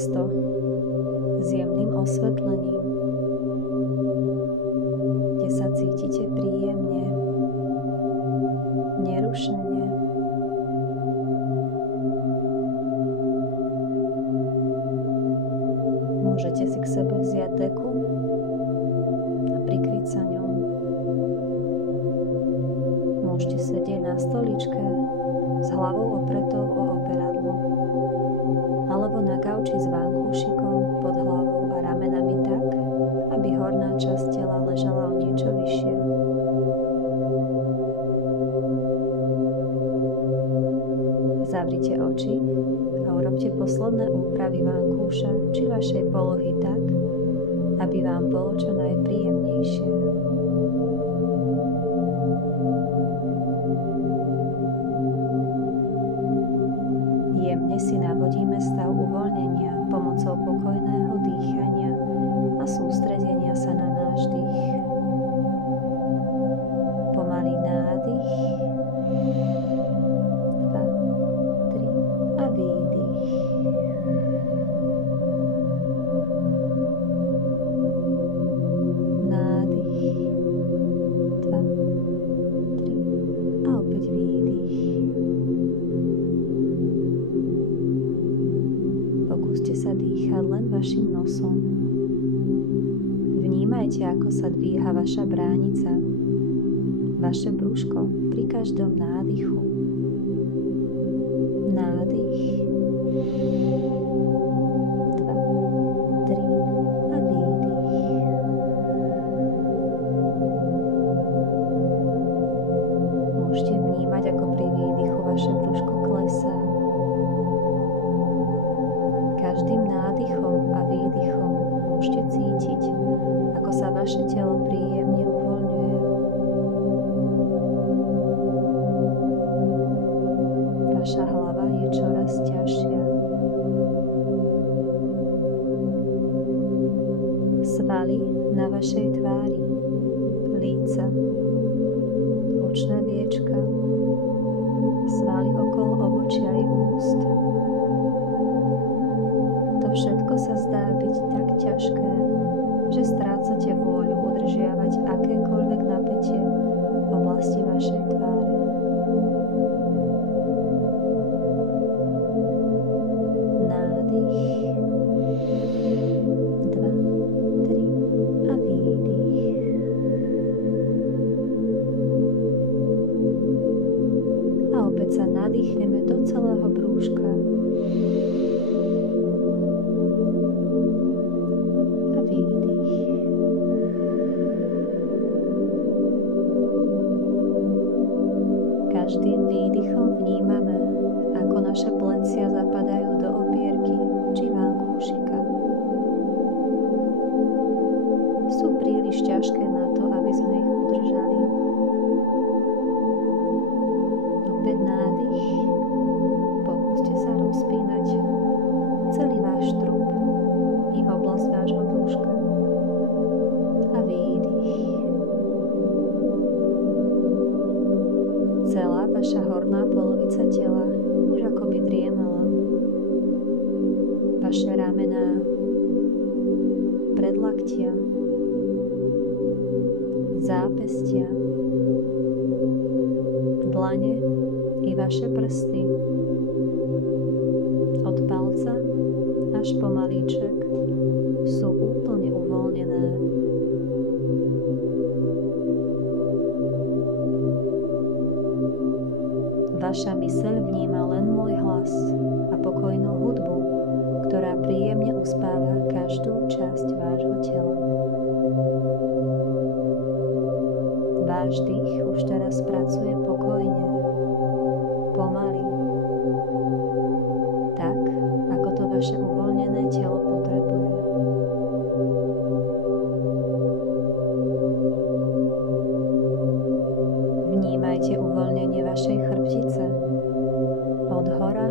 miesto s jemným osvetlením, kde sa cítite príjemne, nerušene. Môžete si k sebe vziať deku a prikryť sa ňou. Môžete sedieť na stoličke s hlavou opretou o operadlo alebo na gauči s vankúšikom pod hlavou a ramenami tak, aby horná časť tela ležala o niečo vyššie. Zavrite oči a urobte posledné úpravy vankúša či vašej polohy tak, aby vám bolo čo najpríjemnejšie. Jemne si navodíme stav uvoľnenia pomocou pokojného dýchania a sústredenia sa na náš dých. Pomalý nádych, 2, 3 a výdych. Nádych, 2, 3 a opäť výdych. Pokúste sa dýchať len vašim nosom. Vnímajte, ako sa dvíha vaša bránica, vaše brúško pri každom nádychu. Nádych, 2, 3 a výdych. Môžete vnímať, ako pri výdychu vaše brúško klesá. Každým nádychom a výdychom môžete cítiť, ako sa vaše telo príjemne uvoľňuje. Vaša hlava je čoraz ťažšia. Svaly na vašej tvári, líca, očné viečka, svaly okolo obočia i úst. To všetko sa zdá byť tak ťažké, že strácate vôľu udržiavať akékoľvek napätie v oblasti vašej tváre. Nádych, 2, 3 a výdych. A opäť sa nadýchneme do celého brúška. Každým výdychom vnímame, ako naše plecia zapadajú do opierky či vankúšika. Sú príliš ťažké na to, aby sme ich udržali. Opäť nádych. Pokúste sa rozpínať celý váš trup i oblasť vášho brúška. A výdych. Celá vaša horná polovica tela už akoby driemala. Vaše ramená, predlaktia, zápestia, dlane i vaše prsty. Od palca až po malíček sú úplne uvoľnené. Vaša myseľ vníma len môj hlas a pokojnú hudbu, ktorá príjemne uspáva každú časť vášho tela. Váš dých už teraz pracuje pokojne, pomaly, tak, ako to vaše uvoľnené telo potrebuje. Vnímajte uvoľnenie vašej chrbtice od hora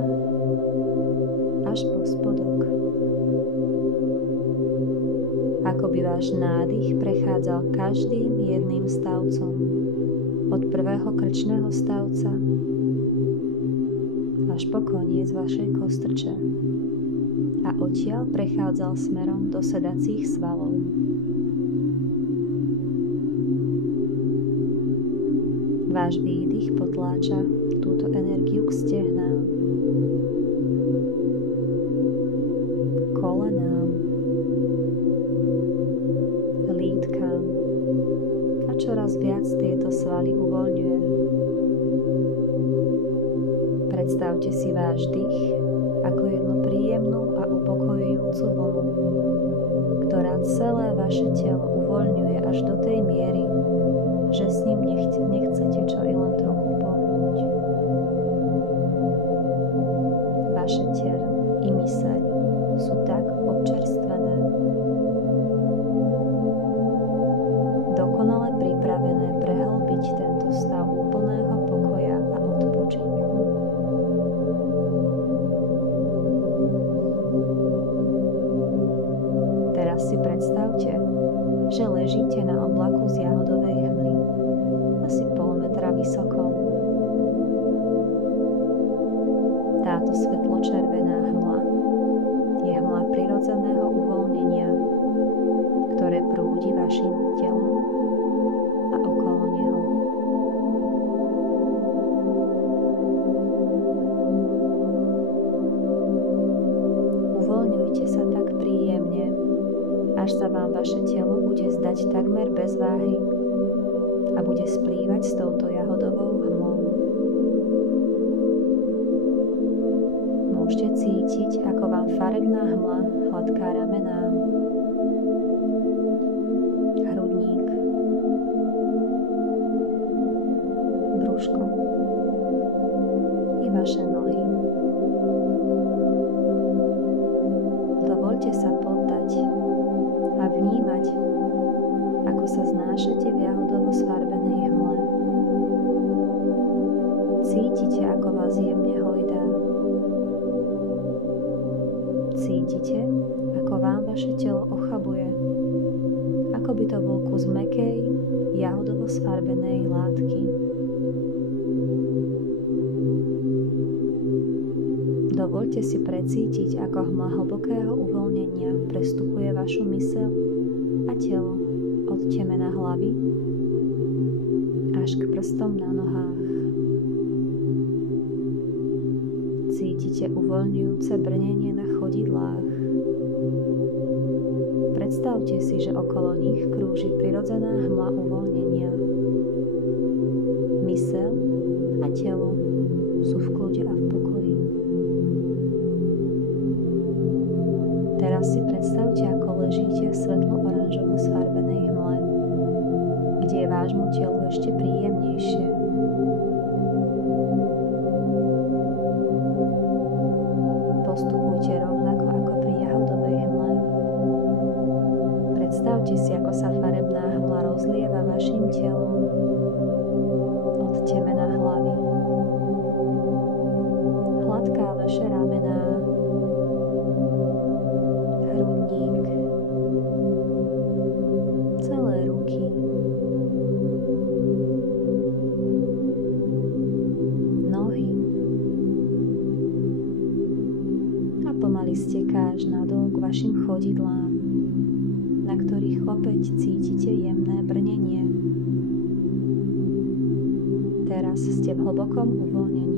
až po spodok. Ako by váš nádych prechádzal každým jedným stavcom od prvého krčného stavca až po koniec vašej kostrče. A a odtiaľ prechádzal smerom do sedacích svalov. Váš výdych potláča túto energiu k stehnám, kolenám, lítkam a čoraz viac tieto svaly uvoľňuje. Predstavte si váš dých ako jednu príjemnú a upokojujúcu vlnu, ktorá celé vaše telo uvoľňuje až do tej miery, že s ním nechcete čo i len trochu pohnúť. Vaše telo i myseľ sú tak občerstvené, dokonale pripravené prehlbiť tento stav úplného pokoja a odpočinku. Teraz si predstavte, že ležíte na oblaku z jahodovej hmly, asi pol metra vysoko. Táto svetlo-červená hmla je hmla prirodzeného uvoľnenia, ktoré prúdi vašim telom a okolo neho. Uvoľňujte sa tak príjemne, až sa vám vaše telo bude zdať takmer bez váhy a bude splývať s touto jahodovou hmlou. Môžete cítiť, ako vám farebná hmla hladká ramená, hrudník, brúško i vaše nohy. Dovoľte sa poddať a vnímať, ako sa znášate v jahodovo sfarbenej hmle. Cítite, ako vás jemne hojdá. Cítite, ako vám vaše telo ochabuje, ako by to bol kus mäkkej, jahodovo sfarbenej látky. Dovoľte si precítiť, ako hmla hlbokého uvoľnenia prestupuje vašu myseľ a telo od temena hlavy až k prstom na nohách. Cítite uvoľňujúce brnenie na chodidlách. Predstavte si, že okolo nich krúži prirodzená hmla uvoľnenia. Myseľ a telo sú v kľude a v pokoji. Teraz si predstavte, ako ležíte v svetlo-oranžovo sfarbenej hmle, kde je vášmu telu ešte príjemnejšie. Postupujte rovnako ako pri jahodovej hmle. Predstavte si, ako sa farebná hmla rozlieva vašim telom od temena hlavy. Hladká vaše ramená, hrudník, celé ruky, nohy a pomaly steká až nadol k vašim chodidlám, na ktorých opäť cítite jemné brnenie. Teraz ste v hlbokom uvoľnení.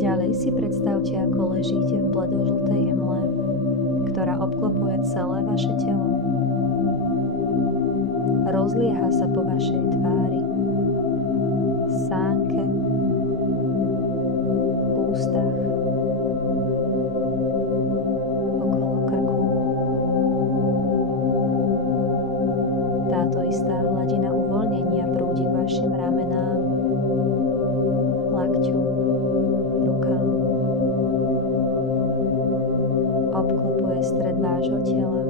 Ďalej si predstavte, ako ležíte v bledožltej hmle, ktorá obklopuje celé vaše telo. Rozlieha sa po vašej tvári, sánke, ústach, okolo krku. Táto istá hladina uvoľnenia prúdi k vašim ramenám, lakťu, rukám. Obklopuje stred vášho tela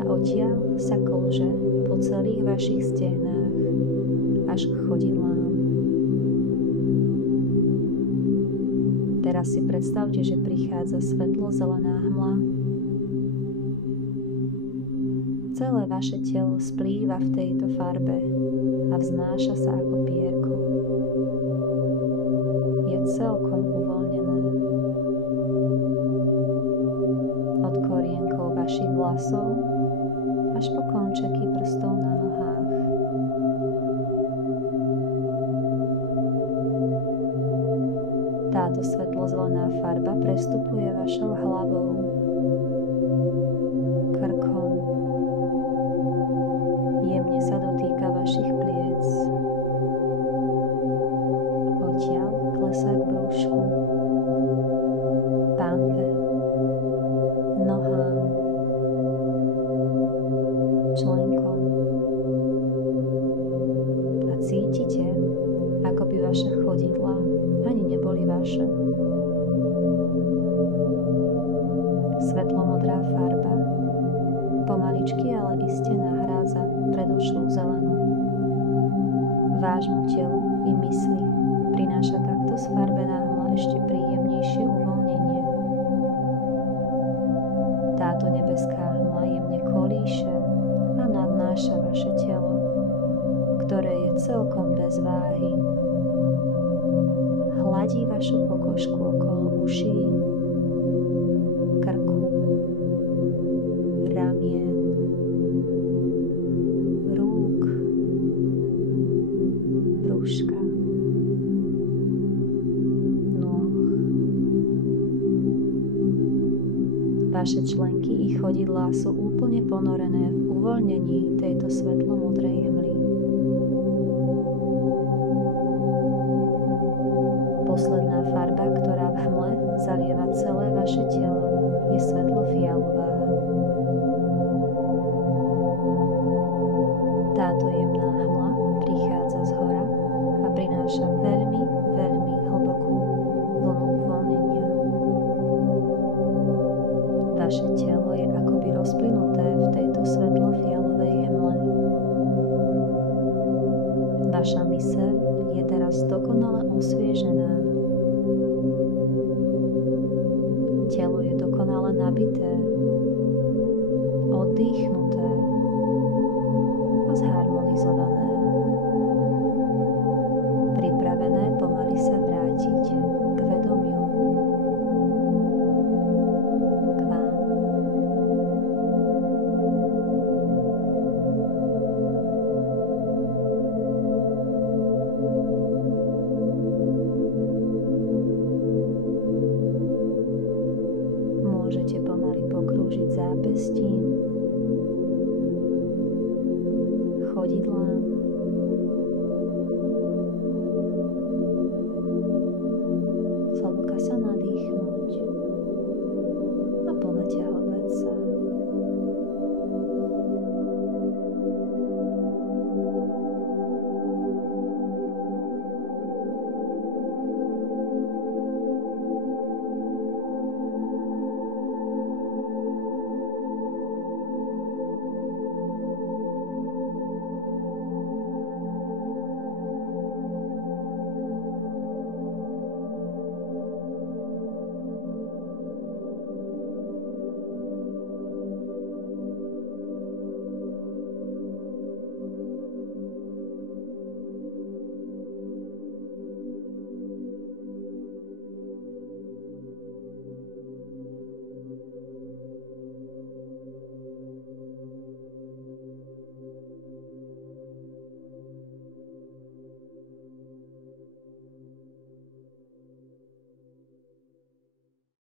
a odtiaľ sa klže po celých vašich stehnách až k chodidlám. Teraz si predstavte, že prichádza svetlo-zelená hmla. Celé vaše telo splýva v tejto farbe a vznáša sa ako pierko. Je celkom uvoľnené. Od korienkov vašich vlasov až po končeky prstov na nohách. Táto svetlozelená farba prestupuje vašou hlavou, krkom, jemne sa dotýka vašich pliec. Odtiaľ klesá k brúšku, pánve, nohám, členkom. A cítite, ako by vaše chodidlá ani neboli vaše. Svetlomodrá farba pomaličky, ale iste nahrádza predošlú zelenú. Vášmu telu i mysli prináša takto sfarbená hmla ešte príjemnejšie uvoľnenie. Táto nebeská hmla jemne kolíše a nadnáša vaše telo, ktoré je celkom bez váhy. Hladí vašu pokožku okolo uší, krku, ramien, rúk, brúška, nôh. Vaše členky i chodidlá sú úplne ponorené v uvoľnení tejto svetlomodrej hmly. Posledná farba, ktorá v hmle zalieva celé vaše telo, je svetlo-fialová. Táto jemná hmla prichádza zhora a prináša veľmi, veľmi hlbokú vlnu uvoľnenia. Vaše telo je akoby rozplynuté v tejto svetlo-fialovej hmle. Vaša myseľ je teraz dokonale osviežená. Telo je dokonale nabité, oddychnuté a zharmonizované. Pripravené pomaly sa vrátiť k vedomiu, k vám. Môžete pomaly pokrúžiť zápestím, chodidlám,